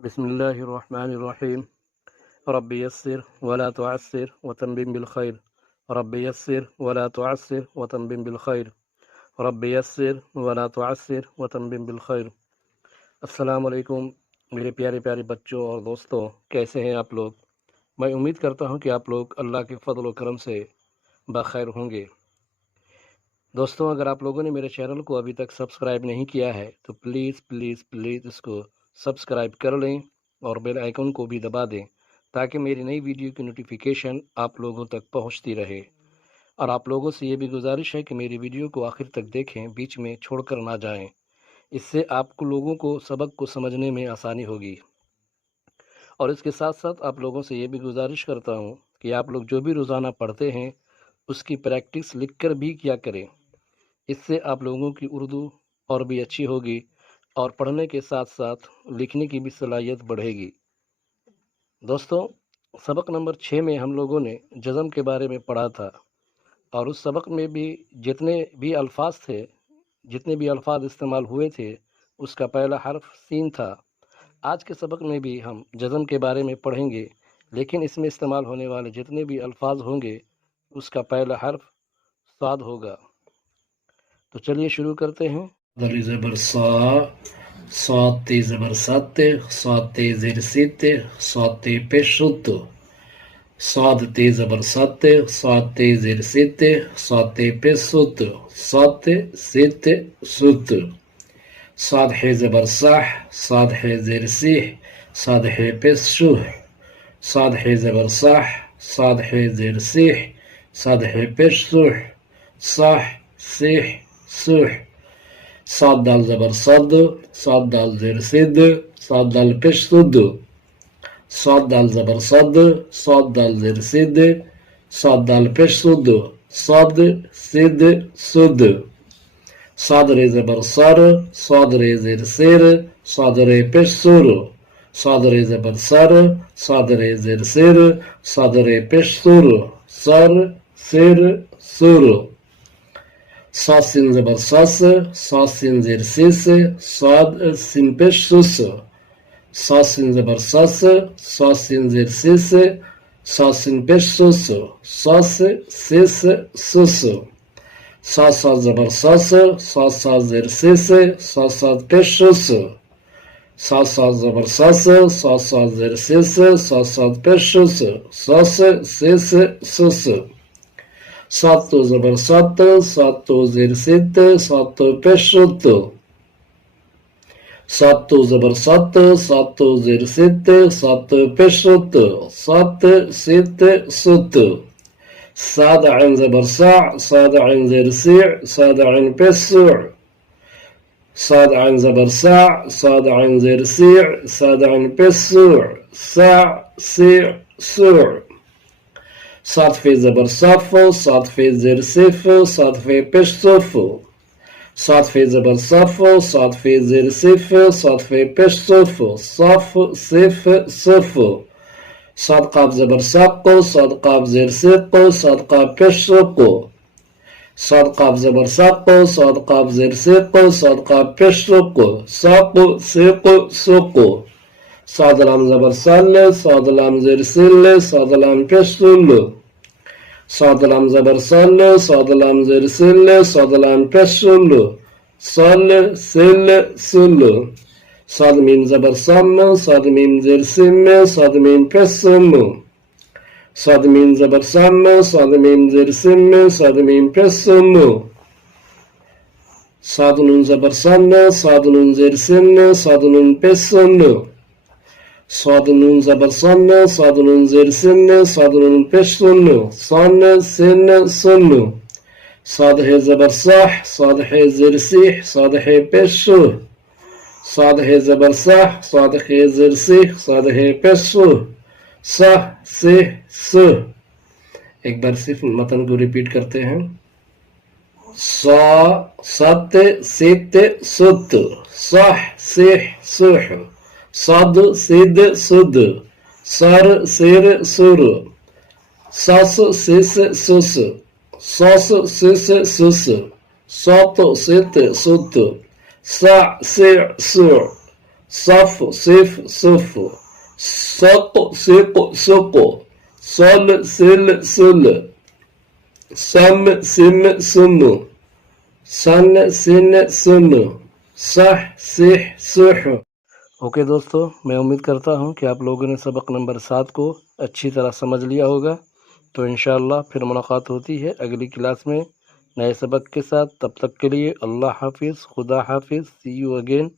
बिस्मिल्लाहिर्रहमानिर्रहीम। रब्बि यस्सिर वला तुअस्सिर वतम्मिम बिल खैर। रब्बि यस्सिर वला तुअस्सिर वतम्मिम बिल खैर। रब्बि यस्सिर वला तुअस्सिर वतम्मिम बिल खैर। अस्सलाम वालेकुम मेरे प्यारे प्यारे बच्चों और दोस्तों, कैसे हैं आप लोग। मैं उम्मीद करता हूं कि आप लोग अल्लाह के फضल व करम से बखैर होंगे। दोस्तों, अगर आप लोगों ने मेरे चैनल को अभी तक सब्सक्राइब नहीं किया है तो प्लीज़ प्लीज़ प्लीज़ इसको सब्सक्राइब कर लें और बेल आइकन को भी दबा दें ताकि मेरी नई वीडियो की नोटिफिकेशन आप लोगों तक पहुंचती रहे। और आप लोगों से ये भी गुजारिश है कि मेरी वीडियो को आखिर तक देखें, बीच में छोड़कर ना जाएं। इससे आपको लोगों को सबक को समझने में आसानी होगी। और इसके साथ साथ आप लोगों से ये भी गुजारिश करता हूँ कि आप लोग जो भी रोज़ाना पढ़ते हैं उसकी प्रैक्टिस लिख कर भी किया करें। इससे आप लोगों की उर्दू और भी अच्छी होगी और पढ़ने के साथ साथ लिखने की भी सलाहियत बढ़ेगी। दोस्तों, सबक नंबर 6 में हम लोगों ने जज़म के बारे में पढ़ा था और उस सबक में भी जितने भी अल्फाज थे, जितने भी अल्फाज इस्तेमाल हुए थे, उसका पहला हर्फ सीन था। आज के सबक में भी हम जज़म के बारे में पढ़ेंगे, लेकिन इसमें इस्तेमाल होने वाले जितने भी अल्फाज होंगे उसका पहला हर्फ स्वाद होगा। तो चलिए शुरू करते हैं। दल ज़बर सा, सात ते ज़बर सत्ते, सात ते ज़ेर सित्ते, सात ते पेश सुत्तो, सात ते ज़बर सत्ते, सात ते ज़ेर सित्ते, सात ते पेश सुत्तो, सात ते सित्ते सुत्तो, सात है ज़बर साह, सात है ज़ेर सीह, सात है पेश शुह, सात है ज़बर साह, सात है ज़ेर सीह, सात है पेश सुह, साह सीह सुह, सात दाल ज़बर सद, सात दाल ज़ेर सिद, सात दाल पेश सुद, सात दाल ज़बर सद, सात दाल ज़ेर सिद, सात दाल पेश सुद, सद सिद सुद, साद रे ज़बर सर, साद रे ज़ेर सिर, साद रे पेश सुर, साद रे ज़बर सर, साद रे ज़ेर सिर, साद रे पेश सुर, सर सिर सुर, सात सिन ज़बर सस, सात सिन ज़ेर सिस, साद सिन पेश सुस, सात सिन ज़बर सस, सात सिन ज़ेर सिस, सात सिन पेश सुस, सस सिस सुस, सात सात ज़बर सस, सात सात ज़ेर सिस, सात सात पेश सुस, सात सात ज़बर सस, सात सात ज़ेर सिस, सात सात पेश सुस, सस सिस सुस, सात तो ज़बर सत, सात तो ज़ेर सित, सात तो पेश सुत, सात तो ज़बर सत, सात तो ज़ेर सित, सात तो पेश सुत, सात सित सुत, साद عين ज़बर साع, साद عين ज़ेर सीع, साद عين पेश सुع, साद عين ज़बर साع, साद عين ज़ेर सीع, साद عين पेश सुع, साع सीع सुع, सात في ज़बर صف، सात في ज़ेर सिफ، सात في पेश सुफ, सात في ज़बर صف، सात في ज़ेर सिफ، सात في पेश सुफ, صف सिफ सुफ, सात قاف ज़बर सक، सात قاف ज़ेर सिक، सात قاف पेश सुक, सात قاف ज़बर सक، सात قاف ज़ेर सिक، सात قاف पेश सुक, सक सिक सुक, सात लाम ज़बर सल, सात लाम ज़ेर सिल, सात लाम पेश सुल, सात लाम ज़बर सल, सात लाम ज़ेर सिल, सात लाम पेश सुल, सल सिल सुल, सात मीम ज़बर सम, सात मीम ज़ेर सिम, सात मीम पेश सम, सात मीम ज़बर सम, सात मीम ज़ेर सिम, सात मीम पेश सम, सात नून ज़बर सन, सात नून ज़ेर सिन, सात नून पेश सन, सात नून ज़बर सन, सात नून ज़ेर सिन, सात नून पेश सन, सन सिन सन, सात है ज़बर साह, सात है ज़ेर सीह, सात है पेश सुह, सात है ज़बर साह, सात है ज़ेर सीह, सात है पेश सुह, साह सिह सुह। एक बार सिर्फ मतन को रिपीट करते हैं। सा सत सित सुत, साह सिह सुह, सद सिद सुद, सर सिर सुर, सस सिस सुस, सस सिस सुस, सत सित सुत, सा सिर सुर, صف صف صف سق سق سق صل سل سل سم سم سم सन सिन सुन सह सिह सुह। ओके दोस्तों, मैं उम्मीद करता हूँ कि आप लोगों ने सबक नंबर 7 को अच्छी तरह समझ लिया होगा। तो इंशाअल्लाह फिर मुलाकात होती है अगली क्लास में नए सबक के साथ। तब तक के लिए अल्लाह हाफिज़, खुदा हाफिज़, सी यू अगेन।